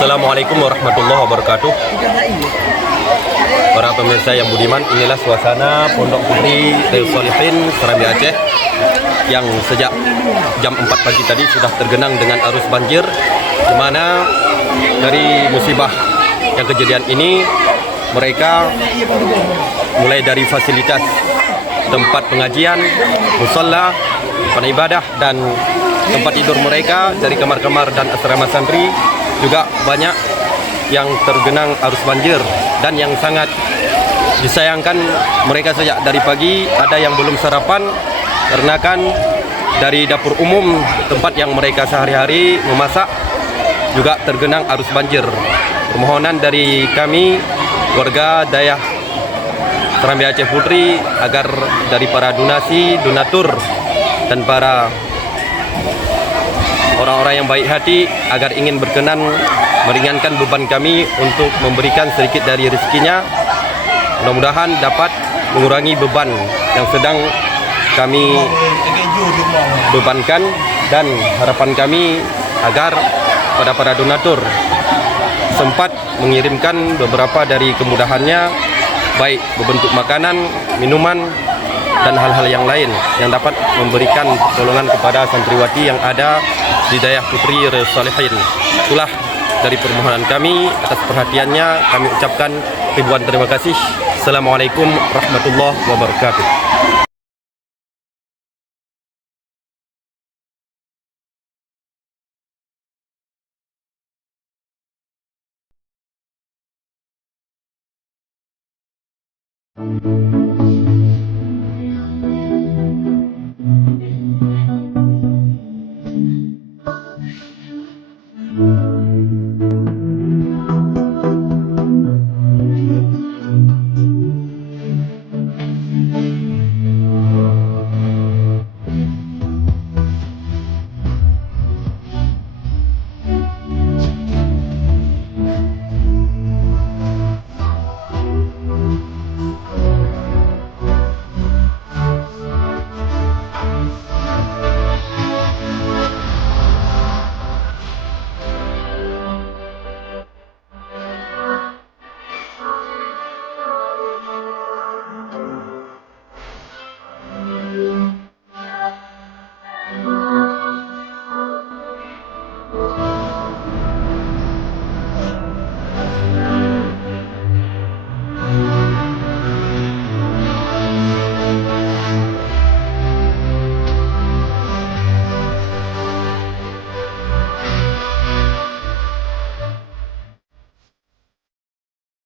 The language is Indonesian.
Assalamualaikum warahmatullahi wabarakatuh. Para pemirsa yang budiman, inilah suasana Pondok Putri Riyadhus Shalihin Serambi Aceh yang sejak jam 4 pagi tadi sudah tergenang dengan arus banjir, di mana dari musibah yang kejadian ini mereka mulai dari fasilitas tempat pengajian, musalla, tempat ibadah, dan tempat tidur mereka dari kamar-kamar dan asrama santri juga banyak yang tergenang arus banjir. Dan yang sangat disayangkan, mereka sejak dari pagi ada yang belum sarapan karena kan dari dapur umum tempat yang mereka sehari-hari memasak juga tergenang arus banjir. Permohonan dari kami warga daerah Serambi Aceh Putri agar dari para donatur dan para orang-orang yang baik hati agar ingin berkenan meringankan beban kami untuk memberikan sedikit dari rezekinya, mudah-mudahan dapat mengurangi beban yang sedang kami bebankan. Dan harapan kami agar pada para donatur sempat mengirimkan beberapa dari kemudahannya, baik berbentuk makanan, minuman, dan hal-hal yang lain yang dapat memberikan pertolongan kepada santriwati yang ada di daerah Putri Riyadhus Shalihin. Itulah dari permohonan kami. Atas perhatiannya kami ucapkan ribuan terima kasih. Assalamualaikum warahmatullahi wabarakatuh.